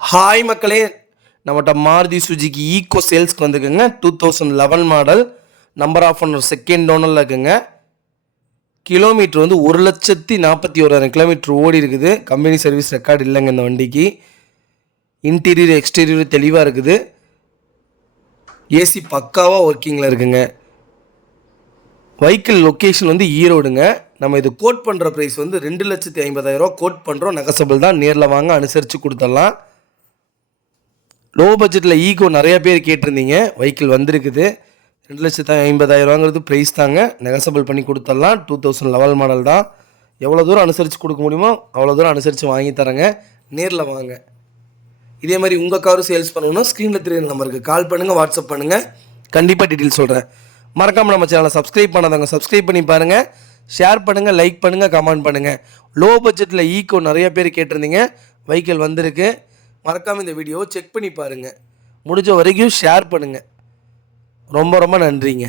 Hi மக்களே, நம்மகிட்ட Maruti Suzuki Eeco சேல்ஸ்க்கு வந்துருக்குங்க. 2011 model, number of owner second ஓனரில் இருக்குங்க. கிலோமீட்டர் வந்து 1,41,000 கிலோமீட்டர் ஓடி இருக்குது. கம்பெனி சர்வீஸ் ரெக்கார்டு இல்லைங்க இந்த வண்டிக்கு. இன்டீரியர் எக்ஸ்டீரியர் தெளிவாக இருக்குது. ஏசி பக்காவாக ஒர்க்கிங்கில் இருக்குங்க. வெஹிக்கிள் லொக்கேஷன் வந்து ஈரோடுங்க. நம்ம இது கோட் பண்ணுற ப்ரைஸ் வந்து 2,50,000 கோட் பண்ணுறோம். நெகசபிள் தான், நேரில் வாங்க அனுசரித்து கொடுத்துடலாம். லோ பட்ஜெட்டில் ஈகோ நிறையா பேர் கேட்டிருந்தீங்க. வெஹிக்கிள் வந்திருக்குது. 2,50,000 ப்ரைஸ் தாங்க, நெகசபிள் பண்ணி கொடுத்துடலாம். 2011 மாடல் தான். எவ்வளோ தூரம் அனுசரித்து கொடுக்க முடியுமோ அவ்வளோ தூரம் அனுசரித்து வாங்கி தரேங்க. நேரில் வாங்க. இதே மாதிரி உங்கள் காரும் சேல்ஸ் பண்ணணும்னா ஸ்க்ரீனில் தெரியுற நம்பருக்கு கால் பண்ணுங்கள், வாட்ஸ்அப் பண்ணுங்கள். கண்டிப்பாக டீட்டெயில் சொல்கிறேன். மறக்காமல் நம்ம சேனலை சப்ஸ்கிரைப் பண்ணாதவங்க சப்ஸ்கிரைப் பண்ணி பாருங்கள். ஷேர் பண்ணுங்கள், லைக் பண்ணுங்கள், கமெண்ட் பண்ணுங்கள். லோ பட்ஜெட்டில் ஈகோ நிறைய பேர் கேட்டிருந்தீங்க. வெஹிக்கிள் வந்திருக்கு. மறக்காமல் இந்த வீடியோவை செக் பண்ணி பாருங்கள். முடிஞ்ச வரைக்கும் ஷேர் பண்ணுங்கள். ரொம்ப ரொம்ப நன்றிங்க.